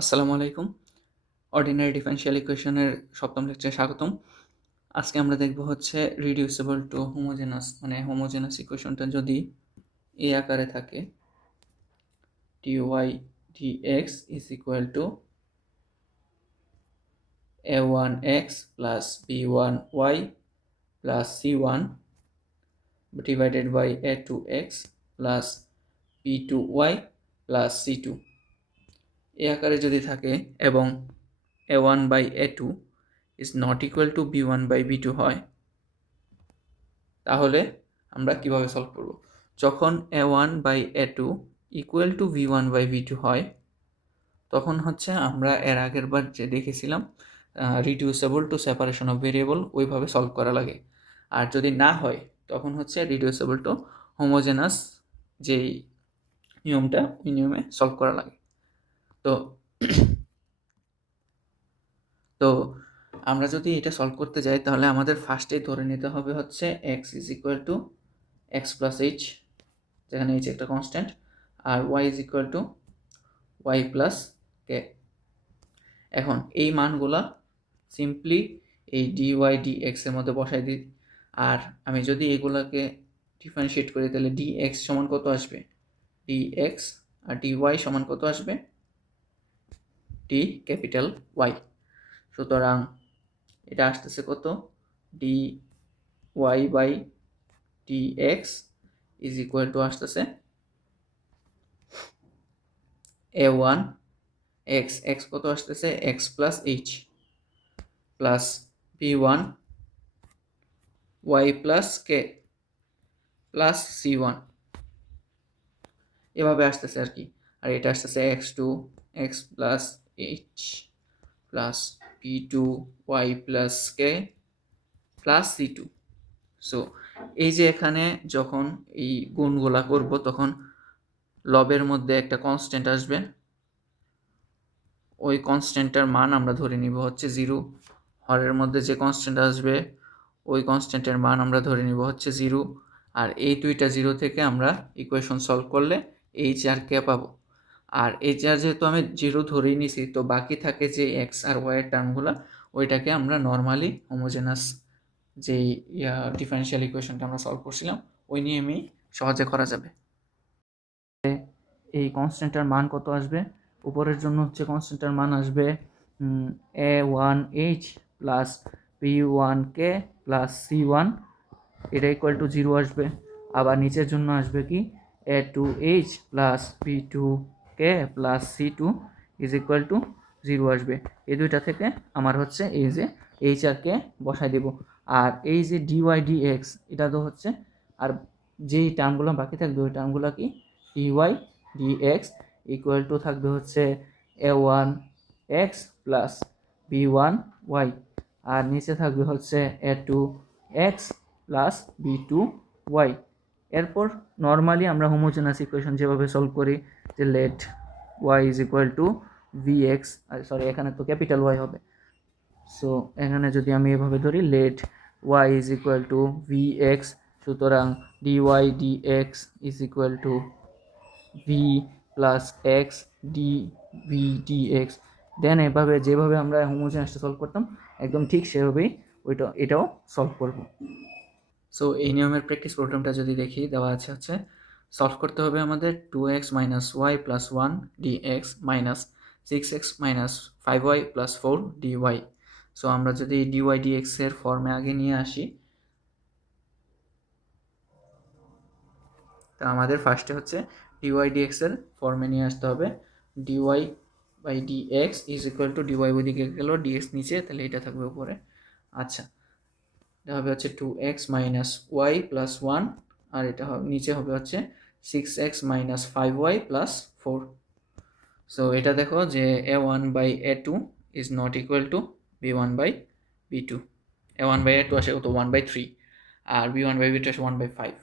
আসসালামু আলাইকুম। Ordinary differential ইকুয়েশনের সপ্তম লেকচারে স্বাগতম। আজকে আমরা দেখব হচ্ছে রিডিউসিবল টু হোমোজেনাস, মানে হোমোজেনাস ইকুয়েশনটা যদি এই আকারে থাকে, dy dx is equal to a1x plus b1y plus c1 divided by a2x plus b2y plus c2 এই আকারে যদি থাকে এবং a1 by a2 is not equal to b1 by b2 হয়, তাহলে আমরা কিভাবে সলভ করব? যখন a1 by a2 equal to v1 by v2 হয়, তখন হচ্ছে আমরা এর আগের বার যে দেখেছিলাম reducible two separation of variable, ওইভাবে সলভ করা লাগে। আর যদি না হয় তখন হচ্ছে রিডিউসেবল টু হোমোজেনাস যেই নিয়মটা, ওই নিয়মে সলভ করা লাগে। তো তো আমরা যদি এটা সলভ করতে যাই তাহলে আমাদের ফার্স্টে ধরে নিতে হবে হচ্ছে x is equal to X plus H, যেখানে এইচ একটা কনস্ট্যান্ট, আর Y is equal to Y plus K. এখন এই মানগুলা সিম্পলি এই ডিওয়াই ডিএক্স এর মধ্যে বসাই দিই। আর আমি যদি এগুলাকে ডিফারেন্সিয়েট করি তাহলে ডিএক্স সমান কত আসবে? ডিএক্স আর ডিওয়াই সমান কত আসবে? D capital Y. সুতরাং এটা আসতেছে কত? D Y by D x is equal to আসতেছে a1 x, x কত আসতেছে? x plus H plus b1 y plus K plus c1, এভাবে আসতেছে আর কি। আর এটা আসতেছে x2 x plus H plus b2 y plus K plus c2। So এই যে এখানে যখন এই গুণগুলা করব তখন লবের মধ্যে একটা কনস্ট্যান্ট আসবে, ওই কনস্ট্যান্টটার মান আমরা ধরে নিব হচ্ছে 0। হরের মধ্যে যে কনস্ট্যান্ট আসবে ওই কনস্ট্যান্টের মান আমরা ধরে নিব হচ্ছে 0। আর এই দুইটা 0 থেকে আমরা ইকুয়েশন সলভ করলে এইচ আর কে পাবো। আর এইচ আর যেহেতু আমি 0 ধরেই নিছি, তো বাকি থাকে যে এক্স আর ওয়াই এর টার্মগুলো, ওইটাকে আমরা নর্মালি হোমোজেনাস যেই ডিফারেনশিয়াল ইকুয়েশনটা আমরা সলভ করছিলাম ওই নিয়মেই সহজে করা যাবে। এই কনস্ট্যান্টের মান কত আসবে? উপরের জন্য হচ্ছে কনস্ট্যান্টের মান আসবে a1h plus b1k plus c1, এটা ইকুয়াল টু 0 আসবে। আবার নিচের জন্য আসবে কি a2h plus b2k plus c2 is equal to 0 আসবে। এই দুইটা থেকে আমার হচ্ছে এই যে এইচ আর কে বসাই দেব। আর এই যে ডিওয়াই ডিএক্স এটা তো হচ্ছে, আর যেই টার্মগুলো বাকি থাকবে ওই টার্মগুলো কি ডিওয়াই ডিএক্স ইকুয়াল টু থাকবে হচ্ছে a1 x plus b1 y, আর নিচে থাকবে হচ্ছে a2 x plus b2 y। এরপর নর্মালি আমরা হোমোজেনাস ইকুয়েশন যেভাবে সলভ করি, যে let y is equal to vx, sorry এখানে তো ক্যাপিটাল y হবে। সো এখানে যদি আমি এভাবে ধরি let y is equal to vx, সুতরাং dy dx is equal to v plus x dv dx। Then এভাবে যেভাবে আমরা হোমোজেনাসটা সলভ করতাম একদম ঠিক সেভাবেই এটাও সলভ করব। সো এই নিয়মের প্র্যাকটিস প্রোগ্রামটা যদি দেখি, দেওয়া আছে হচ্ছে সলভ করতে হবে আমাদের 2x minus Y plus 1 dx minus 6x minus 5y plus 4 dy. So আমরা যদি ডিওয়াই ডিএক্স এর ফর্মে আগে নিয়ে আসি, তো আমাদের ফার্স্টে হচ্ছে ডিওয়াই ডিএক্স এর ফর্মে নিয়ে আসতে হবে। Dy by dx is equal to dy ওইদিকে গেল, ডিএক্স নিচে, তাহলে এটা থাকবে উপরে। আচ্ছা, এটা হবে হচ্ছে 2x মাইনাস ওয়াই প্লাস 1, আর এটা নিচে হবে হচ্ছে 6x minus 5y plus 4। So এটা দেখো যে a1 by a2 is not equal to b1 by b2। a1 by a2 আসে কত? 1 by 3, R b1 by b2 আসে 1 বাই 5।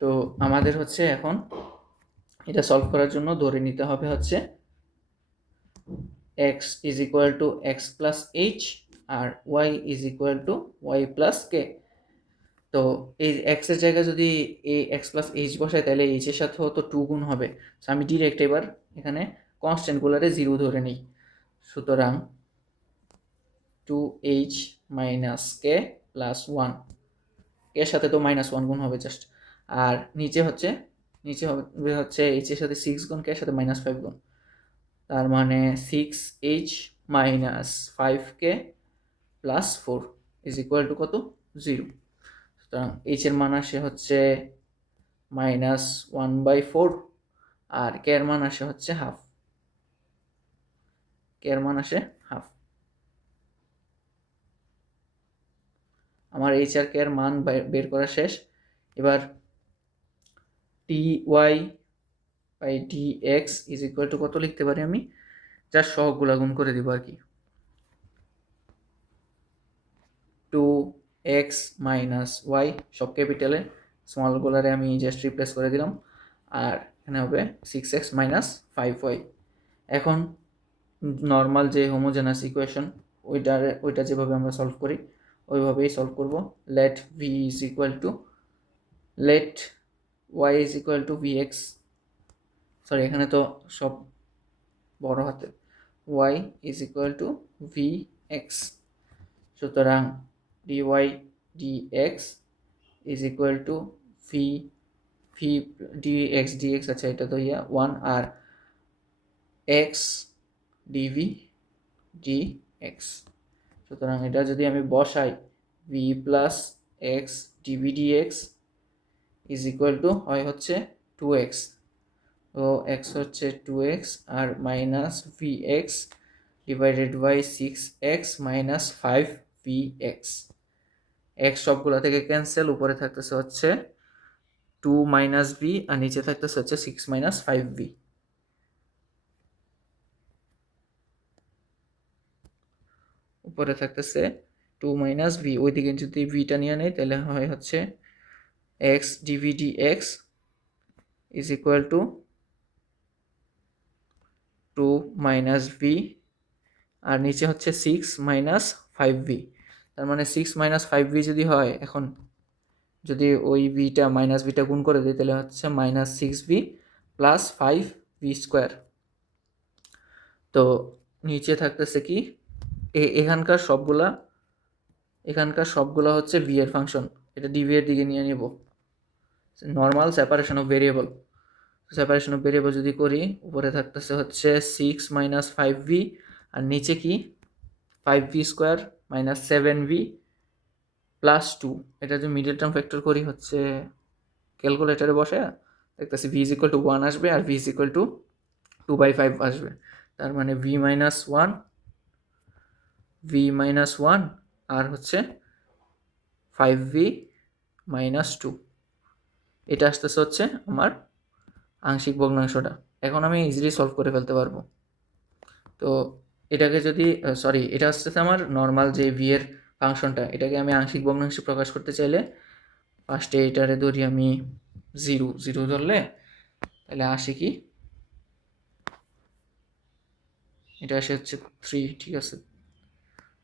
তো আমাদের হচ্ছে এখন এটা সলভ করার জন্য ধরে নিতে হবে হচ্ছে x is equal to X plus H আর y is equal to Y plus K. তো এই x এর জায়গায় যদি এই x প্লাস এইচ বসাই তাহলে এইচ এর সাথেও তো 2 গুণ হবে। সো আমি ডিরেক্ট এবার এখানে কনস্ট্যান্টগুলোরে 0 ধরে নিই। সুতরাং 2h মাইনাস কে প্লাস 1, এর সাথে তো -1 গুণ হবে জাস্ট, আর নিচে হবে হচ্ছে h এর সাথে 6 গুণ, কে এর সাথে -5 গুণ, তার মানে 6h minus 5k plus 4 is equal to কত? 0। সুতরাং h এর মান আসে হচ্ছে -1/4 আর k এর মান আসে হচ্ছে হাফ। k এর মান আসে হাফ। আমার h আর k এর মান বের করা শেষ। এবার dy by dx is equal to কত লিখতে পারি আমি? যার সহগগুলা গুণ করে দিব আর কি। 2x মাইনাস y সব ক্যাপিটালে, স্মলগুলারে আমি জাস্ট রিপ্লেস করে দিলাম, আর এখানে হবে 6x মাইনাস 5y। এখন নর্মাল যে হোমোজেনাস ইকুয়েশন ওইটা যেভাবে আমরা সলভ করি ওইভাবেই সলভ করব। Let y is equal to vx, sorry এখানে তো সব বড় হাতে, y is equal to vx। সুতরাং dy dx is equal to v dx, আচ্ছা এটা তো 1, আর x dv dx। সুতরাং এটা যদি আমি বসাই v plus x dv dx is equal to হয় হচ্ছে 2x, তো x হচ্ছে 2x আর minus vx divided by 6x minus 5vx। x সবগুলো থেকে ক্যান্সেল, উপরে থাকতেছে হচ্ছে 2 মাইনাস v আর নিচে থাকতেছে হচ্ছে 6 মাইনাস 5v। উপরে থাকতেছে 2 মাইনাস v, ওইদিকে যদি vটা নিয়ে নেই তাহলে হয় হচ্ছে x dv dx is equal to 2 minus v আর নিচে হচ্ছে 6 মাইনাস 5v। তার মানে 6 মাইনাস 5v যদি হয়, এখন যদি ওই ভিটা মাইনাস ভিটা গুণ করে দিই তাহলে হচ্ছে -6v প্লাস 5v স্কোয়ার। তো নিচে থাকতেছে কি, এখানকার সবগুলা হচ্ছে ভি এর ফাংশন, এটা ডিভি এর দিকে নিয়ে নেব। নর্মাল সেপারেশন অফ ভেরিয়েবল যদি করি, উপরে থাকতেছে হচ্ছে 6 মাইনাস 5v আর নিচে কি 5v square minus 7v plus 2। এটা যদি মিডল টার্ম ফ্যাক্টর করি হচ্ছে ক্যালকুলেটারে বসে দেখতেছি v ইজ ইকুয়াল টু 1 আসবে আর v ইজ ইকুয়াল টু 2/5 আসবে। তার মানে v মাইনাস 1 আর হচ্ছে 5v মাইনাস 2, এটা আসতেছে হচ্ছে আমার আংশিক ভগ্নাংশটা। এখন আমি ইজিলি সলভ করে ফেলতে পারবো। তো এটাকে যদি এটা আসতেছে আমার নর্মাল যে ভি এর ফাংশনটা, এটাকে আমি আংশিক ভগ্নাংশে প্রকাশ করতে চাইলে ফার্স্টে এটারে ধরি আমি 0 ধরলে, তাহলে আসে কি, এটা আসে হচ্ছে 3, ঠিক আছে,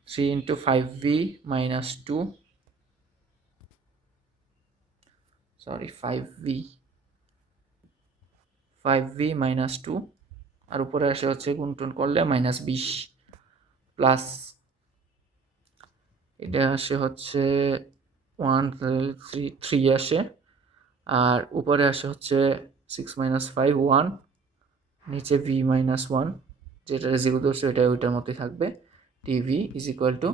3 into 5v minus 2, sorry 5v minus 2, আর উপরে আসে হচ্ছে গুণটুন করলে -20 প্লাস এটা আসে হচ্ছে 1 3 আসে, আর উপরে আসে হচ্ছে 6 মাইনাস 5 1, নিচে v মাইনাস 1 যেটা 0 ধরছে ওইটা ওইটার মতোই থাকবে। dv is equal to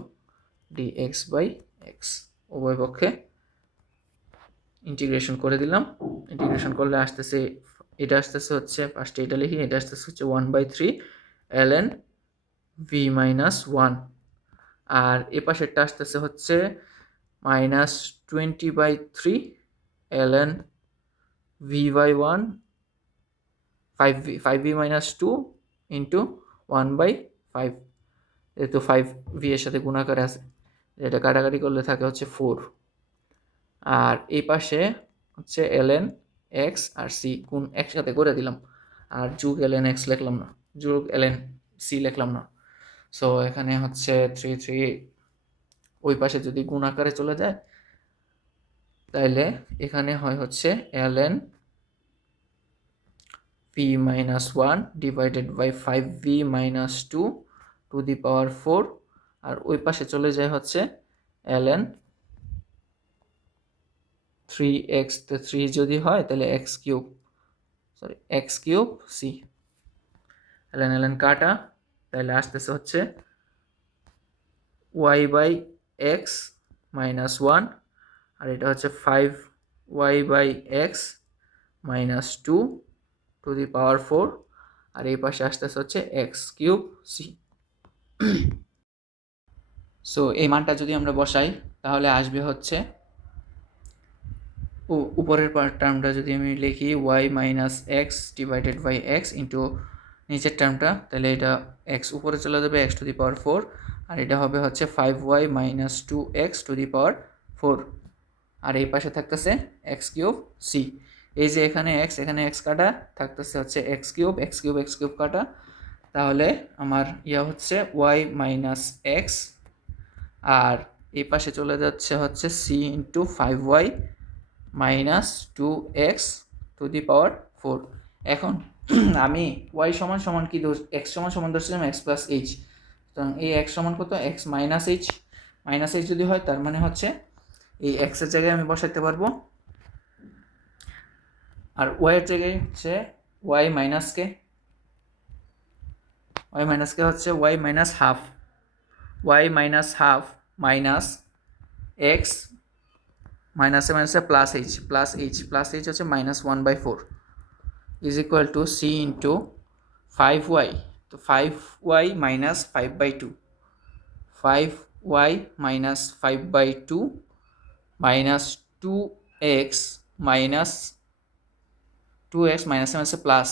dx by x, উভয় পক্ষে ইন্টিগ্রেশন করে দিলাম। ইন্টিগ্রেশন করলে এটা আসতেছে হচ্ছে ফার্স্টে এটা লিখি, এটা আসতেছে হচ্ছে 1/3 ln v মাইনাস 1, আর এ পাশেরটা আসতেছে হচ্ছে -20/3 ln v by 1 5v minus 2 into 1/5, যেহেতু 5v এর সাথে গুণাকারে আছে, এটা কাটাকাটি করলে থাকে হচ্ছে 4, আর এই পাশে হচ্ছে ln x আর c গুণ একসাথে করে দিলাম, আর যোগ ln x লিখলাম না, যোগ ln c লিখলাম না। সো এখানে হচ্ছে 3 ওই পাশে যদি গুণ আকারে চলে যায় তাহলে এখানে হয় হচ্ছে ln V minus 1 divided by 5v minus 2 to the power 4, আর ওই পাশে চলে যায় হচ্ছে ln 3x, তো 3 যদি হয় তাহলে x কিউব c, ln কাটা, তাহলে আসতেছে হচ্ছে y বাই x মাইনাস 1, আর এটা হচ্ছে 5y by x minus 2 to the power 4, আর এই পাশে আসতেছে হচ্ছে x কিউব c। সো এই মানটা যদি আমরা বসাই তাহলে আসবে হচ্ছে উপরের টার্মটা যদি আমি লিখি y minus x divided by x into নিচের টার্মটা, তাহলে এটা x উপরে চলে যাবে x টু দি পাওয়ার 4, আর এটা হবে হচ্ছে 5y minus 2x to the power 4, আর এই পাশে থাকতেছে x কিউব c। এই যে এখানে x কাটা থাকতেছে হচ্ছে x কিউব কাটা, তাহলে আমার হচ্ছে y মাইনাস এক্স, আর এই পাশে চলে যাচ্ছে হচ্ছে c into 5y minus 2x to the power 4। এখন আমি y সমান সমান কি x সমান সমান ধরছিলাম x প্লাস এইচ, সুতরাং এই x সমান কত x মাইনাস এইচ যদি হয় তার মানে হচ্ছে এই x এর জায়গায় আমি বসাইতে পারবো, আর y এর জায়গায় হচ্ছে y মাইনাস কে হচ্ছে y minus half minus x মাইনাসে প্লাস এইচ হচ্ছে minus 1/4 is equal to c into 5y, তো 5y minus 5/2 minus 5/2 minus 2x মাইনাসে প্লাস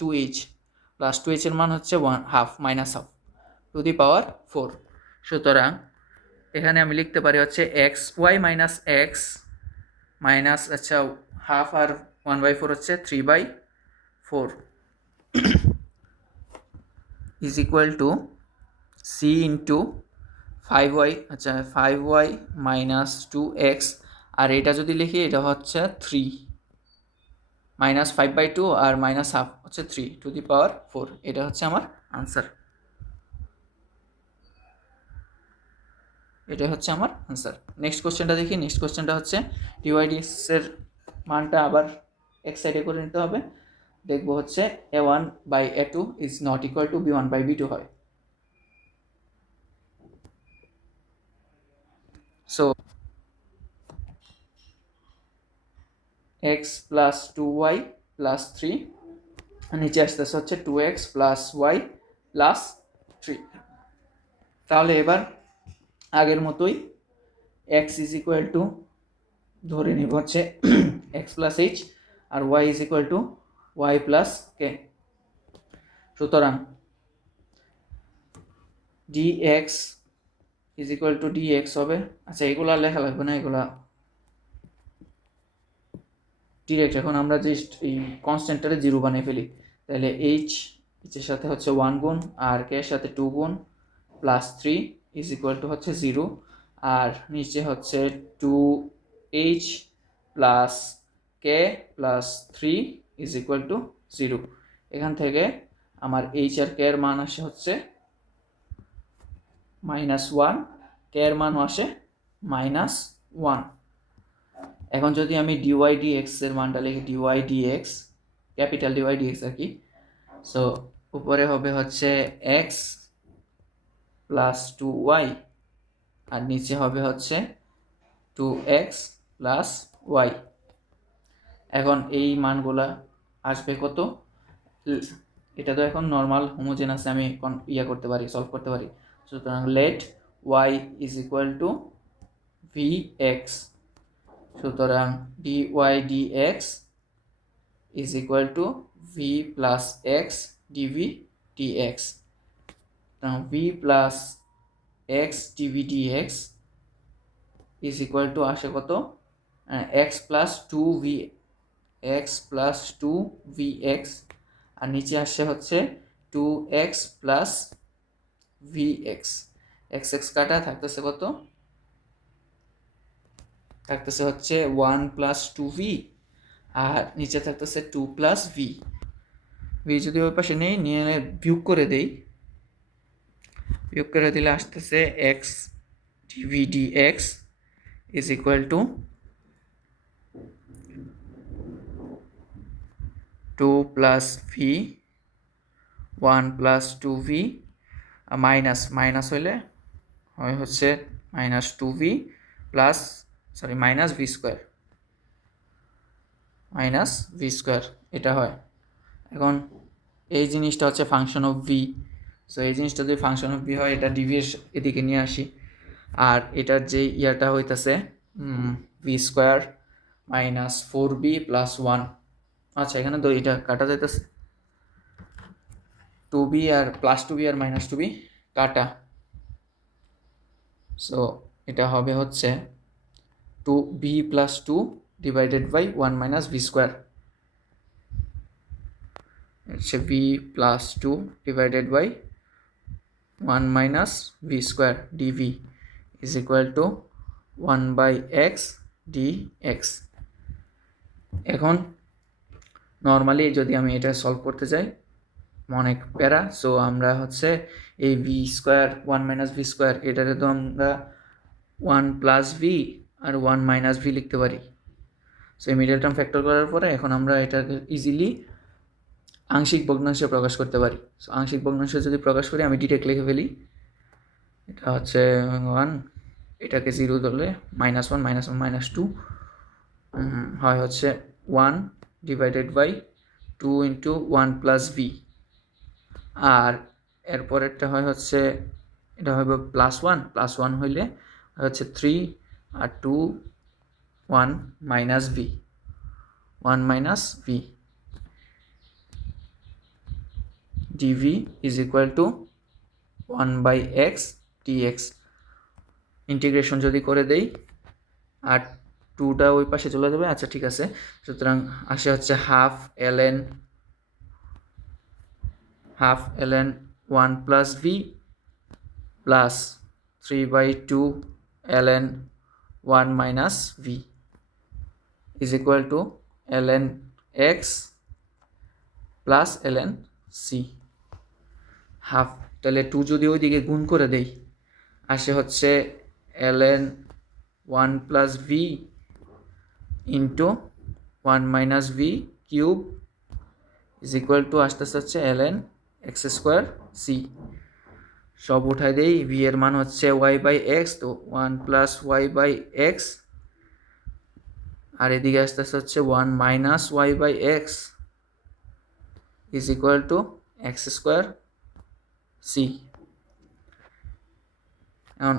2h এর মান হচ্ছে হাফ টু দি পাওয়ার 4। সুতরাং এখানে আমি লিখতে পারি হচ্ছে y minus x minus half আর 1/4 হচ্ছে 3/4 is equal to c into 5y minus 2x, আর এটা যদি লিখি এটা হচ্ছে 3 মাইনাস 5/2 আর মাইনাস হাফ হচ্ছে 3 টু দি পাওয়ার 4। এটা হচ্ছে আমার আনসার, নেক্সট কোশ্চেনটা দেখি। নেক্সট কোশ্চেনটা হচ্ছে ডিওয়াইডিএস এর মানটা আবার এক সাইডে করে নিতে হবে। দেখবো হচ্ছে a1/a2 is not equal two b1/b2 হয়। So x plus 2y plus 3, নিচে আসতেছে হচ্ছে 2x প্লাস y প্লাস 3। তাহলে এবার আগের মতোই x ইজ ইকুয়াল টু ধরে নিব হচ্ছে x প্লাস এইচ, আর y is equal to y plus K. সুতরাং dx is equal to dx হবে, আচ্ছা এগুলা লেখা লাগবে না, এগুলা ডিরেক্ট এখন আমরা জাস্ট এই কনস্ট্যান্টটারে 0 বানিয়ে ফেলি, তাহলে h এর সাথে হচ্ছে 1 গুণ আর k এর সাথে 2 গুণ প্লাস 3 ইজ ইকুয়াল টু হচ্ছে 0, আর নিচে হচ্ছে 2h plus k plus 3 is equal to 0। এখান থেকে আমার h আর k এর মান আসে হচ্ছে -1, k এর মান আসে -1। এখন যদি আমি dy dx এর মানটা লিখি dy dx, capital dy dx আর কি, সো উপরে হবে হচ্ছে x প্লাস 2y, আর নিচে হবে হচ্ছে 2x প্লাস y। এখন এই মানগুলা আসবে কত, এটা তো এখন নর্মাল হোমোজেনাস, আমি করতে পারি, সলভ করতে পারি। সুতরাং let y is equal to vx, সুতরাং dy dx is equal to v plus x dv dx, v plus x dv dx is equal to আসে কত, x প্লাস 2vx, আর নিচে আসে হচ্ছে 2x প্লাস vx, x কাটা থাকতেছে কত, থাকতেছে হচ্ছে 1 প্লাস 2v, আর নিচে থাকতেছে 2 প্লাস v। ভি যদি ওই পাশে নেই নিয়ে বিয়োগ করে দেই, বিয়োগ করে দিলে আসতেছে x dv d x is equal to 2 প্লাস ভি 1 প্লাস 2v মাইনাস হইলে হয় হচ্ছে minus 2v plus minus V square এটা হয়। এখন এই জিনিসটা হচ্ছে ফাংশন অফ ভি। সো এই জিনিসটা যদি ফাংশন অফ ভি হয় এটা ডিভি এদিকে নিয়ে আসি, আর এটার যে ইয়াটা হইতেছে V square minus 4b plus 1। আচ্ছা এখানে তো এটা কাটা যাইতেছে, 2b আর প্লাস 2b আর মাইনাস 2b কাটা। সো এটা হবে হচ্ছে 2b plus 2 divided by 1 minus V square, হচ্ছে v plus 2 divided by 1 minus V square dv is equal to 1 by x dx। এখন নর্মালি যদি আমি এটা সলভ করতে চাই অনেক প্যারা, সো আমরা হচ্ছে এই V square 1 minus V square এটাতে তো আমরা 1 প্লাস ভি আর 1 মাইনাস ভি লিখতে পারি। সো এই মিডল টার্ম ফ্যাক্টর করার পরে এখন আমরা এটাকে ইজিলি আংশিক ভগ্নাংশে প্রকাশ করতে পারি। সো আংশিক ভগ্নাংশে যদি প্রকাশ করি আমি ডিরেক্ট লিখে ফেলি, এটা হচ্ছে 1, এটাকে 0 ধরলে -1 -1 -2 হয় হচ্ছে 1 divided by 2 into 1 plus V, আর এরপরেরটা হয় হচ্ছে এটা হবে প্লাস 1 হইলে হচ্ছে 3 আর 2 1 minus V 1 minus V dv is equal to 1 by x dx। Integration যদি করে দেই আর 2টা ওই পাশে চলে যাবে। আচ্ছা ঠিক আছে, সুতরাং আসে হচ্ছে half ln 1 plus V plus 3/2 ln 1 minus V is equal to ln x plus ln c half. তাহলে 2 যদি ওইদিকে গুণ করে দেই আসে হচ্ছে ln 1 plus V into 1 minus V cube is equal to আসতেছে হচ্ছে ln x স্কোয়ার সি। সব উঠাই দেই, ভি এর মান হচ্ছে y বাই এক্স, তো 1 প্লাস ওয়াই বাই এক্স, আর এদিকে আসতেছে হচ্ছে 1 minus y by x is equal to x square c. এখন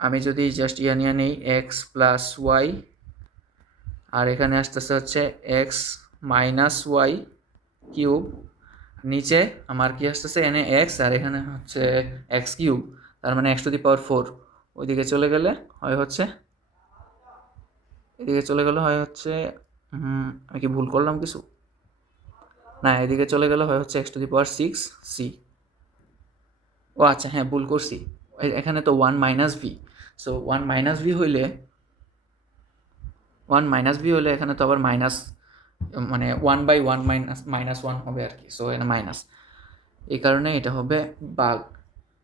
আমি যদি জাস্ট নিয়ে নেই এক্স প্লাস ওয়াই, আর এখানে আসতেছে হচ্ছে এক্স মাইনাস ওয়াই কিউব, নিচে আমার কি আসতেছে এনে এক্স আর এখানে হচ্ছে এক্স কিউব, তার মানে x টু দি পাওয়ার 4। ওইদিকে চলে গেলে হয় হচ্ছে এদিকে চলে গেলে হয় হচ্ছে আমি কি ভুল করলাম কিছু? না, এদিকে চলে গেলে হয় হচ্ছে x to the power 6 C. ও আচ্ছা হ্যাঁ, ভুল করছি, এখানে তো 1 minus V. So 1 minus V হইলে এখানে তো আবার মাইনাস, মানে 1/1 -1 হবে আর কি। সো এটা মাইনাস, এই কারণে এটা হবে ভাগ,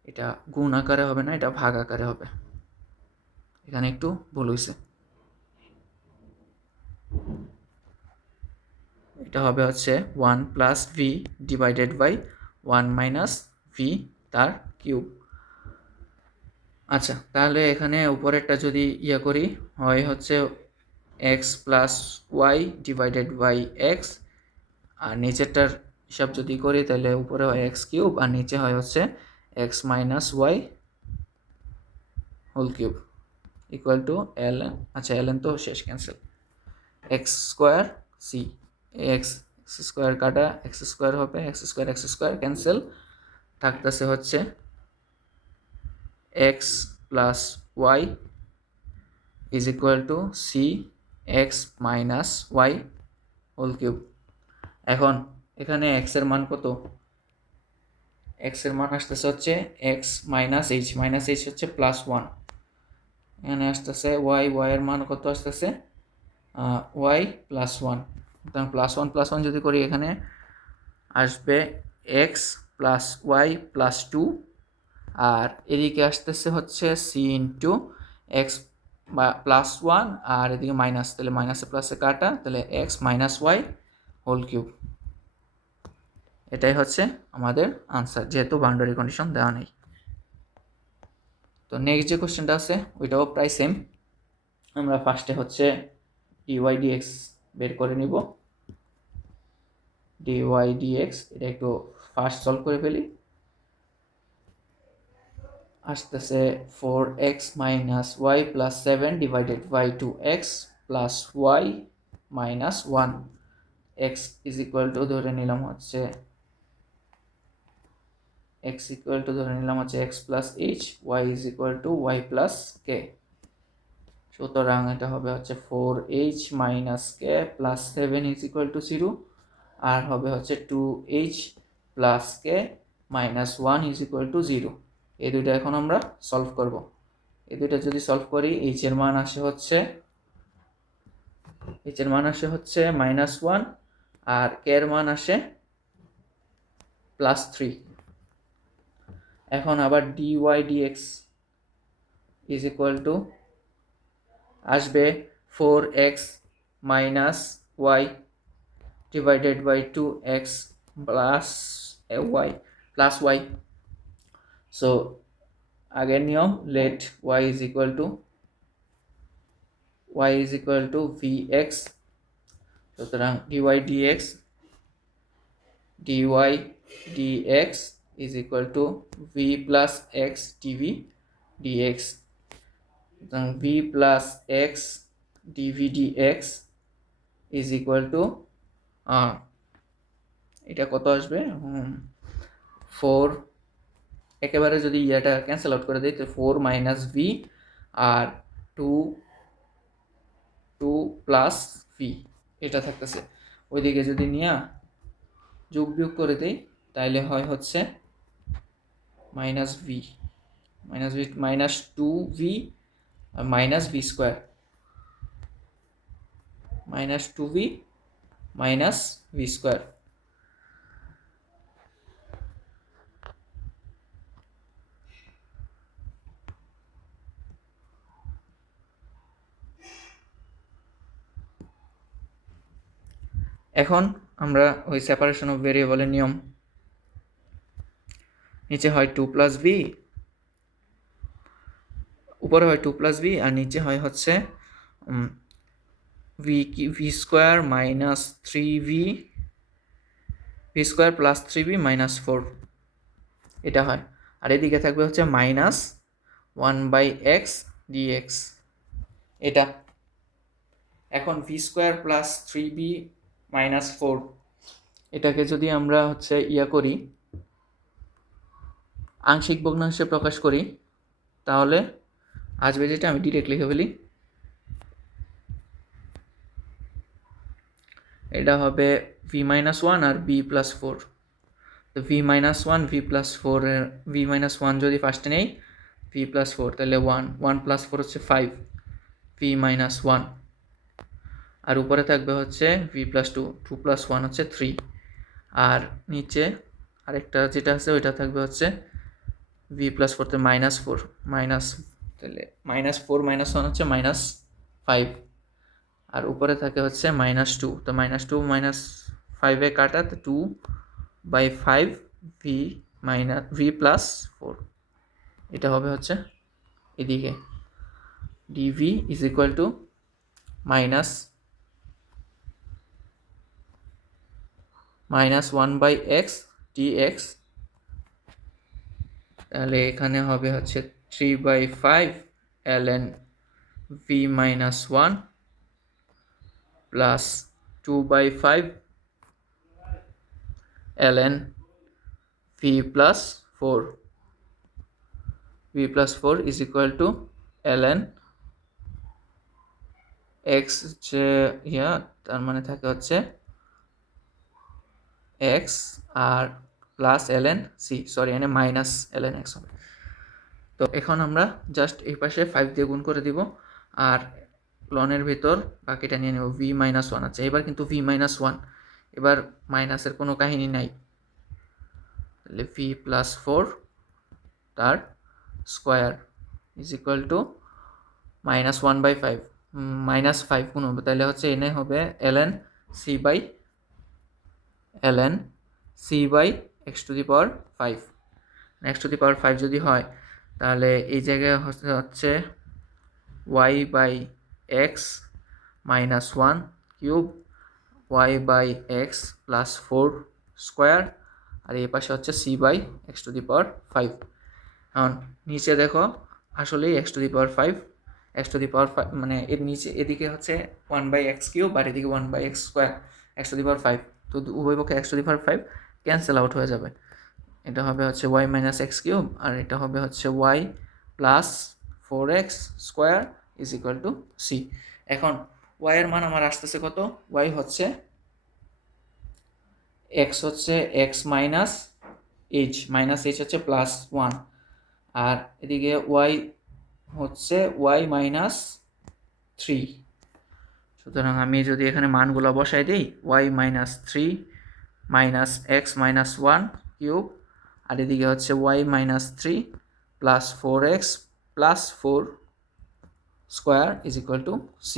এটা গুণ আকারে হবে না, এটা ভাগ আকারে হবে। এখানে একটু ভুল হয়েছে, এটা হবে হচ্ছে 1 plus V divided by 1 minus V তার কিউব। আচ্ছা তাহলে এখানে উপরেরটা যদি করি হয় হচ্ছে x plus Y divided by x, আর নিচেরটার হিসাব যদি করি তাহলে উপরে হয় এক্স কিউব আর নিচে হয় হচ্ছে x minus y whole cube equal to ln, আচ্ছা ln তো শেষ, cancel, x square c, x square কাটা এক্স স্কোয়ার হবে, এক্স স্কোয়ার ক্যান্সেল, থাকতেছে হচ্ছে x plus y is equal to c x minus y whole cube. এখন এখানে x এর মান কত? এক্স এর মান আসতেছে হচ্ছে এক্স মাইনাস এইচ হচ্ছে +1, এখানে আসতেছে ওয়াই এর মান কত আসতেছে ওয়াই +1, সুতরাং +1 +1 যদি করি এখানে আসবে এক্স প্লাস ওয়াই প্লাস 2, আর এদিকে আসতেছে হচ্ছে সি ইন্টু এক্স প্লাস 1, আর এদিকে মাইনাস, তাহলে মাইনাসে প্লাসে কাটা, তাহলে x minus y whole cube. এটাই হচ্ছে আমাদের আনসার, যেহেতু বাউন্ডারি কন্ডিশন দেওয়া নেই। তো নেক্সট যে কোশ্চেনটা আছে ওইটাও প্রায় সেম। আমরা ফার্স্টে হচ্ছে ডিওয়াই ডিএক্স বের করে নিব। ডিওয়াই ডিএক্স এটা একটু ফার্স্ট সলভ করে ফেলি। আসতেছে 4x minus Y plus 7 divided by 2x plus Y minus 1, x is equal to ধরে নিলাম হচ্ছে x plus H, y is equal to Y plus K. সুতরাং এটা হবে হচ্ছে 4h minus K plus 7 is equal to 0, আর হবে হচ্ছে 2h plus K minus 1 is equal to 0। এই দুইটা এখন আমরা সলভ করব। এই দুইটা যদি সলভ করি h এর মান আসে হচ্ছে -1, আর k এর মান আসে +3। এখন আবার dy dx is equal to আসবে 4x minus y divided by 2x plus y. So আগের নিয়ম, let y is equal to vx। সুতরাং dy dx is equal to v plus x dx। সুতরাং v plus x dx is equal to এটা কত আসবে 4, একেবারে যদি এটা ক্যান্সেল আউট করে দিই তো 4 মাইনাস ভি আর 2 প্লাস ভি এটা থাকতেছে। ওইদিকে যদি নিয়ে যোগ বিয়োগ করে দিই তাইলে হয় হচ্ছে মাইনাস মাইনাস 2v আর minus V square, minus 2v minus V square. এখন আমরা ওই সেপারেশন অফ ভেরিয়েবলের নিয়ম, নিচে হয় 2 প্লাস ভি, উপরে হয় 2 প্লাস ভি আর নিচে হয় হচ্ছে V square minus 3v plus 3v minus 4 এটা হয়। আর এদিকে থাকবে হচ্ছে মাইনাস 1/x dx এটা। এখন V square plus 3v minus 4 এটাকে যদি আমরা হচ্ছে করি, আংশিক ভগ্নাংশে প্রকাশ করি, তাহলে আসবে যেটা, আমি ডিরেক্ট লিখে ফেলি, এটা হবে v মাইনাস 1 আর b প্লাস 4। তো v মাইনাস 1 v প্লাস 4 এর v মাইনাস 1 যদি ফার্স্টে নেই v প্লাস 4 তাহলে 1 প্লাস 4 হচ্ছে 5 v মাইনাস 1, আর উপরে থাকবে হচ্ছে v প্লাস 2 প্লাস 1 হচ্ছে 3, আর নিচে আরেকটা যেটা আছে ওইটা থাকবে হচ্ছে v প্লাস 4 তে মাইনাস 4 তাহলে -4 - 1 হচ্ছে -5, আর উপরে থাকে হচ্ছে -2, তো -2 -5 এ কাটা, তো 2/5 v প্লাস 4 এটা হবে হচ্ছে এদিকে dv is equal two -1/x dx। তাহলে এখানে হবে হচ্ছে 3/5 ln v minus 1 plus 2/5 ln v plus 4 is equal to ln x, যে তার মানে থাকে হচ্ছে x আর প্লাস ln c, সরি এখানে মাইনাস ln x হবে। তো এখন আমরা জাস্ট এই পাশে 5 দিয়ে গুণ করে দিব আর লনের ভিতর বাকিটা নিয়ে নেব v মাইনাস 1। আচ্ছা এবার কিন্তু v মাইনাস 1, এবার মাইনাসের কোনো কাহিনী নাই, তাহলে ভি প্লাস 4 তার স্কোয়ার ইজ ইকুয়াল টু -1/5, -5 গুণ হবে, তাহলে হচ্ছে এনে হবে ln c by x to the power 5। x to the power 5 যদি হয় তাহলে এই জায়গায় হচ্ছে y by x minus 1 cube, y by x plus 4 square, আর এই পাশে হচ্ছে c by x to the power 5। এখন নিচে দেখো আসলেই x to the power 5, x to the power 5 মানে এর নিচে এদিকে হচ্ছে 1/x কিউব আর এদিকে 1/x square, x to the power 5, তো উভয় পক্ষে x to the power 5 cancel out হয়ে যাবে। এটা হবে হচ্ছে y মাইনাস এক্স কিউব আর এটা হবে হচ্ছে y plus 4x square is equal to c। এখন y এর মান আমার আসতেছে কত, y হচ্ছে x হচ্ছে x minus h, minus h হচ্ছে প্লাস 1, আর এদিকে y হচ্ছে y মাইনাস 3। সুতরাং আমি যদি এখানে মানগুলো বসাই দিই, y minus 3 minus x minus 1 cube, আর এদিকে হচ্ছে y minus 3 plus 4x plus 4 square is equal to c।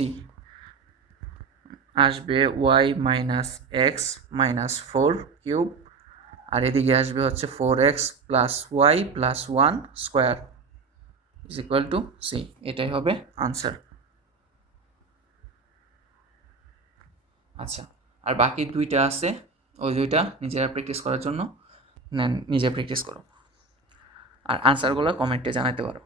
আসবে y minus x minus 4 cube, আর এদিকে আসবে হচ্ছে 4x plus y plus 1 square is equal to c। এটাই হবে আনসার। আচ্ছা, আর বাকি দুইটা আছে, ওই দুইটা নিজেরা প্র্যাকটিস করার জন্য নিজে প্র্যাকটিস করো, আর আনসারগুলো কমেন্টে জানাতে পারো।